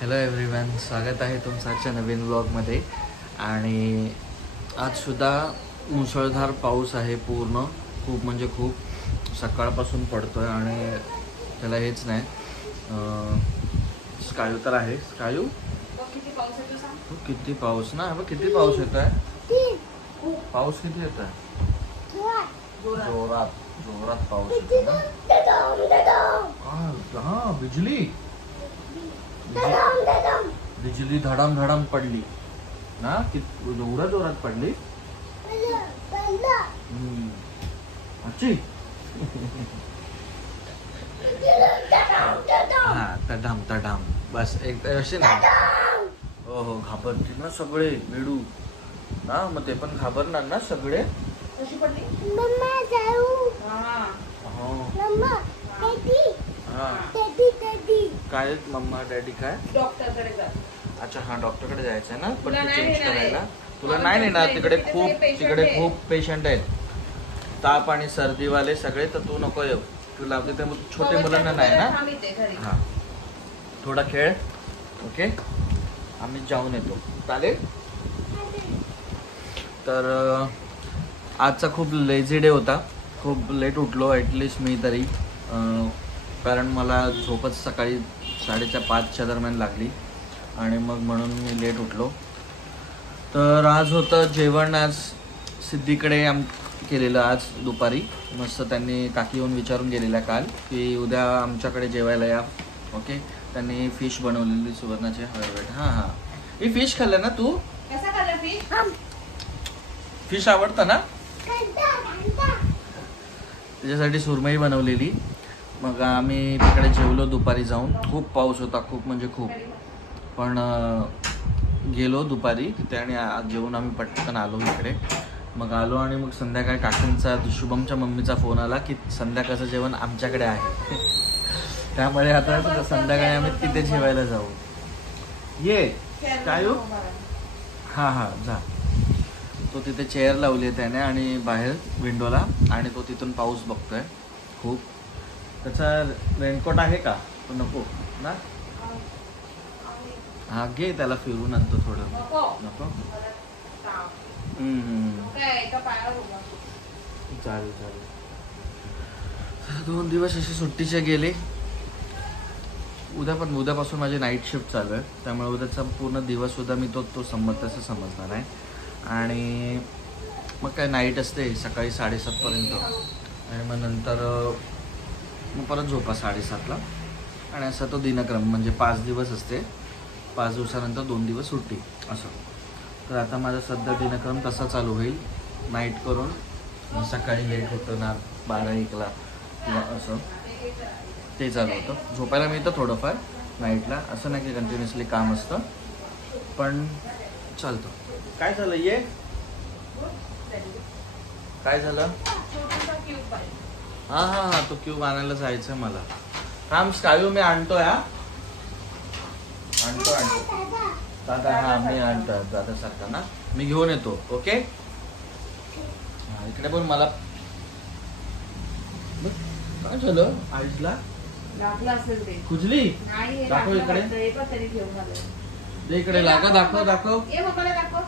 Hello everyone, स्वागत आहे तुमचं आजच्या नवीन व्लॉगमध्ये. आणि आजसुद्धा मुसळधार पाऊस आहे. पूर्ण खूप म्हणजे खूप सकाळपासून पडतो आहे आणि त्याला हेच नाही. स्कायू तर आहे. स्कायू किती पाऊस ना. किती पाऊस येतो आहे. पाऊस किती येतो आहे. जोरात जोरात पाऊस येतो ना. हा बिजली बिजली धडम धडम पडली ना. एवढ्या जोरात पडली. अच्छी. हा तडाम तडाम बस एक असे ना. हो हो घाबरतील ना सगळे वेडू ना. मग ते पण घाबरणार ना सगळे. काय मम्मा डॅडी काय डॉक्टरकडे जा. अच्छा हा डॉक्टरकडे जायचं आहे ना. पण चेंज करायला तुला नाही नेणार. तिकडे खूप पेशंट आहेत. ताप आणि सर्दीवाले सगळे. तर तू नको येऊ. तुला तिथे छोटे मुलांना नाही ना. हा थोडा खेळ. ओके आम्ही जाऊन येतो. चालेल. तर आजचा खूप लेझी डे होता. खूप लेट उठलो ॲटलिस्ट मी तरी. कारण मला झोपच सकाळी 4:30-5च्या दरम्यान लागली आणि मग म्हणून मी लेट उठलो. तर आज होतं जेवण. आज सिद्धीकडे केलेलं आज दुपारी. मस्त त्यांनी काकी येऊन विचारून गेलेल्या काल की उद्या आमच्याकडे जेवायला या. ओके त्यांनी फिश बनवलेली सुवर्णाचे हळवेट. हां हां ही फिश खाल्लं ना तू. कसा खाल्ला फिश. फिश आवडतं ना. त्याच्यासाठी सुरमई बनवलेली. मग आम्ही तिकडे जेवलो दुपारी जाऊन. खूप पाऊस होता खूप म्हणजे खूप. पण गेलो दुपारी तिथे आणि जेवून आम्ही पटकन आलो इकडे. मग आलो आणि मग संध्याकाळी काकींचा शुभमच्या मम्मीचा फोन आला की संध्याकाळचं जेवण आमच्याकडे आहे. त्यामुळे आता संध्याकाळी आम्ही तिथे जेवायला जाऊ. ये काय हो. हां हां जा. तो तिथे चेअर लावली आहे त्याने आणि बाहेर विंडोला. आणि तो तिथून पाऊस बघतोय खूप. त्याचा रेनकोट आहे का. तो नको ना. हा घे त्याला फिरून आणतो थोडं. नको चालेल चालेल. 2 दिवस असे सुट्टीचे गेले. उद्यापासून माझी नाईट शिफ्ट चालू आहे. त्यामुळे उद्याचा पूर्ण दिवससुद्धा मी तो तसं समजणार आहे. आणि मग काय नाईट असते सकाळी 7:30पर्यंत. आणि मग नंतर मग परत झोपा 7:30ला. आणि असा तो दिनक्रम म्हणजे 5 दिवस असते. 5 दिवसानंतर 2 दिवस सुट्टी असं. तर आता माझा सध्या दिनक्रम तसा चालू होईल. नाईट करून सकाळी लेट होतं ना 12-1ला किंवा असं ते चालू होतं. झोपायला मिळतं थोडंफार नाईटला. असं नाही की कंटिन्युअसली काम असतं पण चालतं. काय झालं ये. काय झालं. हां हां हां तो क्यूब आणायला जायचं आहे मला. काम स्कायू मी आणतोय. आणतो दादा. हां मी आणतो दादा सारखा ना. मी घेऊन येतो. ओके हां इकडे पण मला काय झालं. आईजला लागला असेल ते. खुजली. दाखव इकडे. इकडे लागा. दाखव. ये मम्माला दाखव.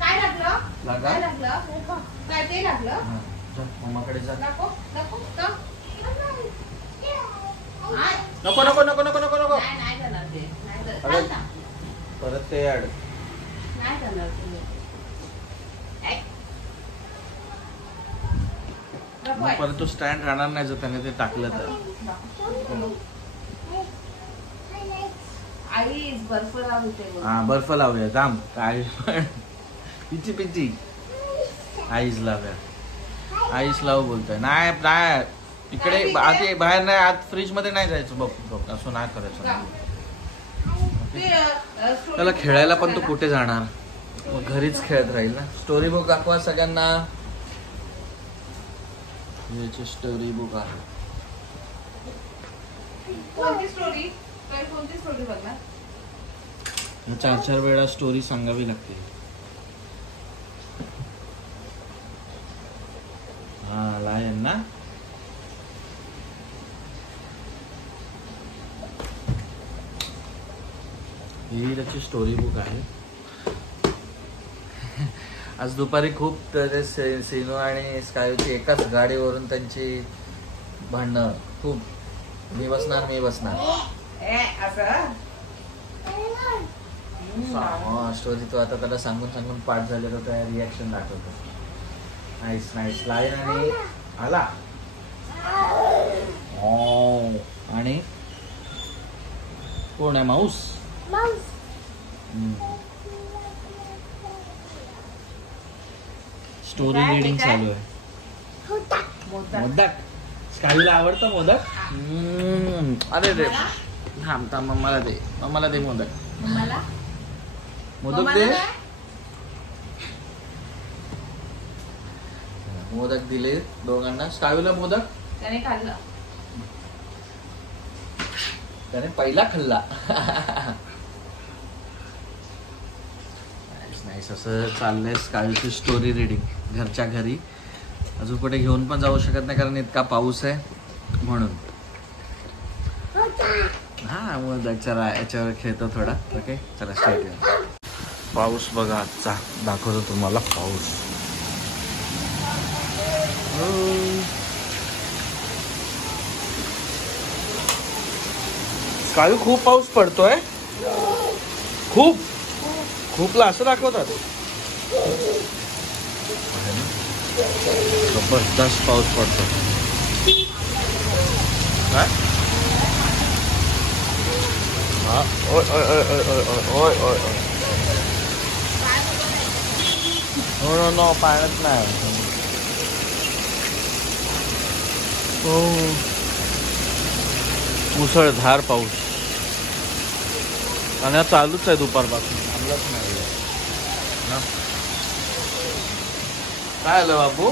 काय लागलं. लागा. काय लागलं. काय ते लागलं. मम्माकडे जा. दाखव. नको नको नको नको नको नको. नाही जाणार ते. परत ते ऍड नाही जाणार ते. परत तो स्टँड राहणार नाही जर त्याने ते टाकलं तर. आई बर्फ लावते. हा बर्फ लावूया. थांब काय पण पिची आईस लावूया. आईस लावू बोलतोय. नाही इकडे आत बाहेर नाही. आत फ्रीज मध्ये नाही जायचं. बघ असं नाही करायचं. त्याला खेळायला पण तो कुठे जाणार. मग घरीच खेळत राहील ना. स्टोरी बुक दाखवा सगळ्यांना. याची स्टोरी बुक आहे. कोणती स्टोरी बघणार. 4 वेळा स्टोरी सांगावी लागते. हा लायन ना. ही त्याची स्टोरी बुक आहे. आज दुपारी खूप सिनो आणि स्कायची एकाच गाडीवरून त्यांची भांडणं खूप. मी बसणार स्टोरी. तो आता त्याला सांगून सांगून पाठ झाले तर त्या रिॲक्शन दाखवतो. Nice nice. लाईन आणि आला. आणि कोण आहे? माऊस. स्टोरी रीडिंग चालू आहे. मोदक. स्काईला आवडतं मोदक. अरे रे थांब मम्माला दे. मम्माला दे मोदक. मोदक दे. मोदक दिले दोघांना. स्काईला मोदक त्याने खाल्लं. त्याने पहिला खाल्ला. नाईस. असं चाललंय स्कायची स्टोरी रिडिंग घरच्या घरी. अजून कुठे घेऊन पण जाऊ शकत नाही कारण इतका पाऊस आहे म्हणून. हा मग चला याच्यावर खेळतो थोडा. ओके चला स्टार्ट. पाऊस बघा आजचा दाखवतो तुम्हाला. पाऊस काल खूप पाऊस पडतोय. खूप खूपला असं दाखवतात. जबरदस्त पाऊस पडतो. काय हा. ओय ओय ओय ओय ओय ओय ओय. नो नो नो पाण्यात नाही. मुसळधार पाऊस आणि चालूच आहे दुपारपासून. थांबलाच नाही ना. काय आलं बाबू?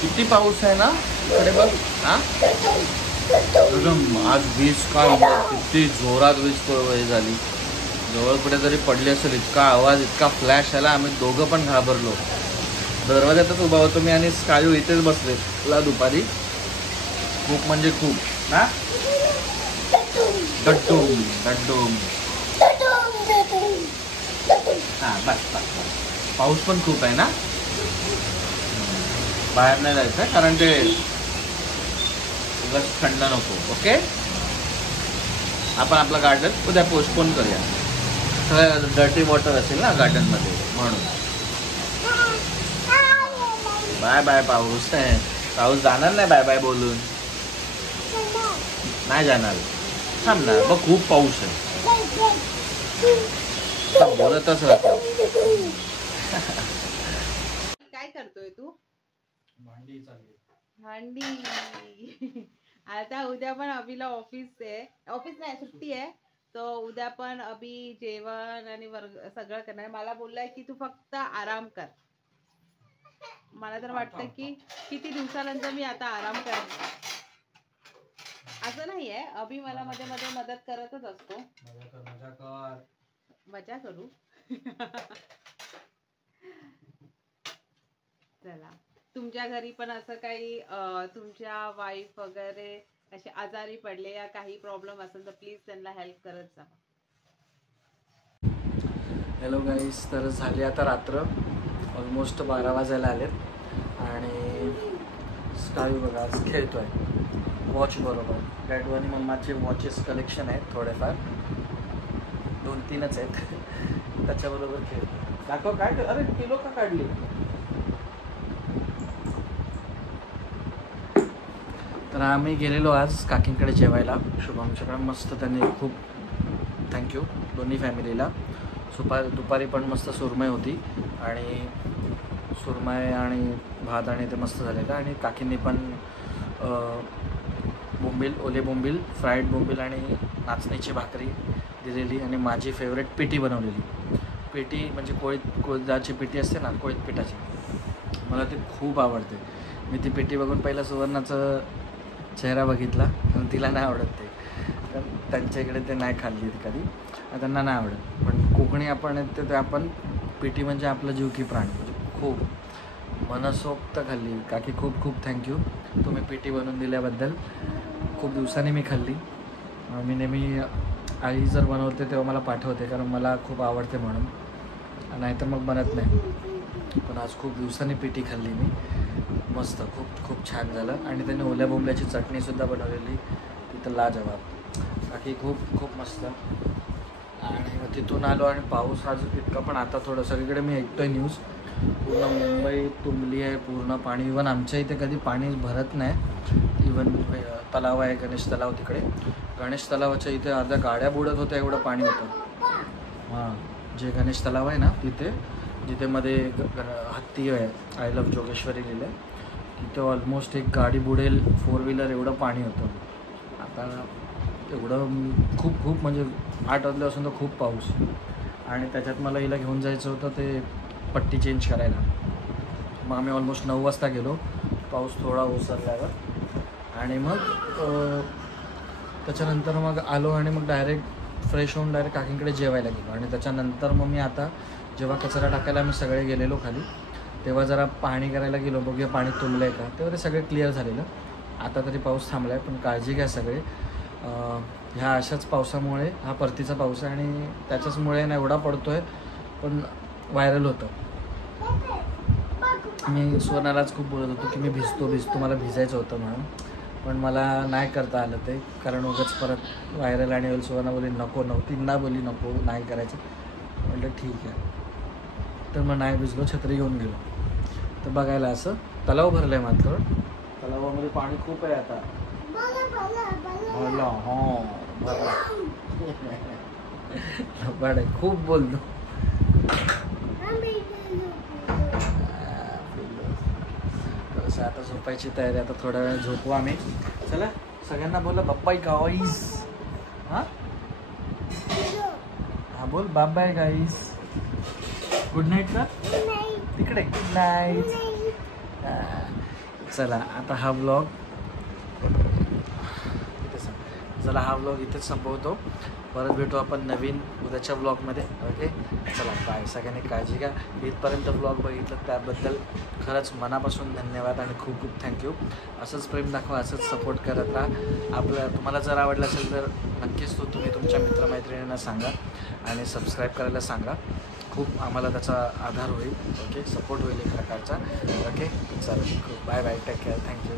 किती पाऊस आहे ना इकडे बघ. हा आज वीज काय किती जोरात वीज हे झाली. जवळ कुठेतरी पडली असेल. इतका आवाज इतका फ्लॅश आला. आम्ही दोघं पण घाबरलो. दरवाज्यातच उभा होतो मी आणि स्कायू इथेच बसले ला दुपारी. खूप म्हणजे खूप ना. डड्डूम डड्डूम. हा बस बस. पाऊस पण खूप आहे ना. बाहेर नाही जायचं कारण ते उगाच थंड नको. ओके आपण आपलं गार्डन उद्या पोस्टपोन करूया. सगळं डर्टी वॉटर असेल ना गार्डनमध्ये म्हणून. Bye bye. पाऊस आहे. पाऊस जाणार नाही बाय बाय बोलून. नाही जाणार. थांबणार बघ. खूप पाऊस आहे. बोलतच राहतो. काय करतोय तू? भांडी चालली. भांडी. आता उद्या पण अभिला ऑफिस आहे. ऑफिस नाही सुट्टी आहे. तो उद्या पण अभि जेवण आणि वर्ग सगळं करणार. मला बोललाय की तू फक्त आराम कर. मला तर वाटतं की किती दिवसानंतर मी आता आराम करणार. असं नाहीये. अभि मला मध्ये मध्ये मदत करतच असतो. मजा करू. चला तुमच्या घरी पण असं काही तुमच्या वाईफ वगैरे असे आजारी पडले या काही प्रॉब्लेम असेल तर प्लीज त्यांना हेल्प करत जा. हॅलो गाईस. तर झाली आता रात्र. ऑलमोस्ट 12 वाजायला आलेत आणि स्कायू बघा आज खेळतोय वॉच बरोबर. डॅडू आणि मम्माचे वॉचेस कलेक्शन आहेत थोडेफार. 2-3च आहेत. त्याच्याबरोबर खेळतो. दाखव काय. अरे किलो का काढली. तर आम्ही गेलेलो आज काकींकडे जेवायला. शुभमच्याकडे मस्त. त्यांनी खूप थँक्यू दोन्ही फॅमिलीला. दुपारी पण मस्त सुरमई होती आणि सुरमई आणि भात आणि ते मस्त झालेलं. आणि काकींनी पण बोंबील ओले बोंबील फ्राईड बोंबील आणि नाचणीची भाकरी दिलेली. आणि माझी फेवरेट पिठी बनवलेली. पिठी म्हणजे कोळदाची पिठी असते ना कोळीत पिठाची. मला ती खूप आवडते. मी ती पिठी बघून पहिला सुवर्णाचं चेहरा बघितला कारण तिला नाही आवडत ते. कारण त्यांच्या इकडे ते नाही खाल्ली कधी. त्यांना नाही आवडत. पण कोकणी आपण येते ते आपण पिठी म्हणजे आपलं जीव की प्राण. खूप मनसोक्त खाल्ली. काकी खूप खूप थँक्यू तुम्ही पिठी बनवून दिल्याबद्दल. खूप दिवसांनी मी खाल्ली. मी नेहमी आई जर बनवते तेव्हा मला पाठवते, कारण मला खूप आवडते म्हणून, नाहीतर मग बनत नाही. पण आज खूप दिवसांनी पिठी खाल्ली मी. मस्त, खूप खूप छान झालं. आणि त्यांनी ओल्या बोंबल्याची चटणीसुद्धा बनवलेली, तिथं लाजवाब. बाकी खूप खूप मस्त. आणि मग तिथून आलो आणि पाऊस आज इतका, पण आता थोडं सगळीकडे मी ऐकतोय न्यूज, पूर्ण मुंबई तुंबली आहे, पूर्ण पाणी. इवन आमच्या इथे कधी पाणी भरत नाही. इवन तलाव आहे, गणेश तलाव, तिकडे गणेश तलावाच्या इथे अर्ध्या गाड्या बुडत होत्या, एवढं पाणी होतं. हां, जे गणेश तलाव आहे ना तिथे, जिथे मध्ये हत्ती आहे, आय लव्ह जोगेश्वरी लिहिलं, तिथे ऑलमोस्ट एक गाडी बुडेल, 4 व्हीलर, एवढं पाणी होतं. आता एवढं खूप खूप म्हणजे 8 वाजल्यापासून तर खूप पाऊस. आणि त्याच्यात मला हिला घेऊन जायचं होतं ते पट्टी चेंज करायला. मग आम्ही ऑलमोस्ट 9 वाजता गेलो, पाऊस थोडा ओसरल्यावर. आणि मग त्याच्यानंतर मग आलो आणि मग डायरेक्ट फ्रेश होऊन डायरेक्ट काकींकडे जेवायला गेलो. आणि त्याच्यानंतर मग मी आता जेव्हा कचरा टाकायला आम्ही सगळे गेलेलो खाली, तेव्हा जरा पाणी करायला गेलो, बघूया पाणी तुंबलं आहे का. तेव्हा ते सगळे क्लिअर झालेलं. आता तरी पाऊस थांबला आहे, पण काळजी घ्या सगळे. ह्या अशाच पावसामुळे, हा परतीचा पाऊस आहे आणि त्याच्याचमुळे ना एवढा पडतो आहे, पण व्हायरल होतं. मी सुवर्णालाच खूप बोलत होतो की मी भिजतो, मला भिजायचं होतं म्हणून, पण मला नाही करता आलं ते, कारण उगाच परत व्हायरल. आणि सुवर्णा बोली नको, तीनदा बोली नको, नाही करायचं. म्हटलं ठीक आहे. तर मग नाही भिजलो, छत्री घेऊन गेलो. तर बघायला असं तलाव भरलं आहे, मात्र तलावामध्ये पाणी खूप आहे आता. भरला, हो भरला. बरं, खूप बोलतो. तर आता झोपायची तयारी. आता थोड्या वेळ झोपू आम्ही. चला सगळ्यांना बोला बाय गाईस. हां हां, बोल बाय गाईस. गुड नाईट का तिकडे? Good night. चला आता हा व्लॉग इथेच संपवतो. परत भेटू आपण नवीन उद्याच्या व्लॉगमध्ये. ओके, चला बाय. सगळ्यांनी काळजी घ्या. इथपर्यंत व्लॉग बघितलं त्याबद्दल खरंच मनापासून धन्यवाद आणि खूप खूप थँक्यू. असंच प्रेम दाखवा, असंच सपोर्ट करत राहा. तुम्हाला जर आवडलं असेल तर नक्कीच तुम्ही तुमच्या मित्रमैत्रिणींना सांगा आणि सबस्क्राईब करायला सांगा. खूप आम्हाला त्याचा आधार होईल. ओके, सपोर्ट होईल एक प्रकारचा. ओके, चला bye bye, take care, thank you.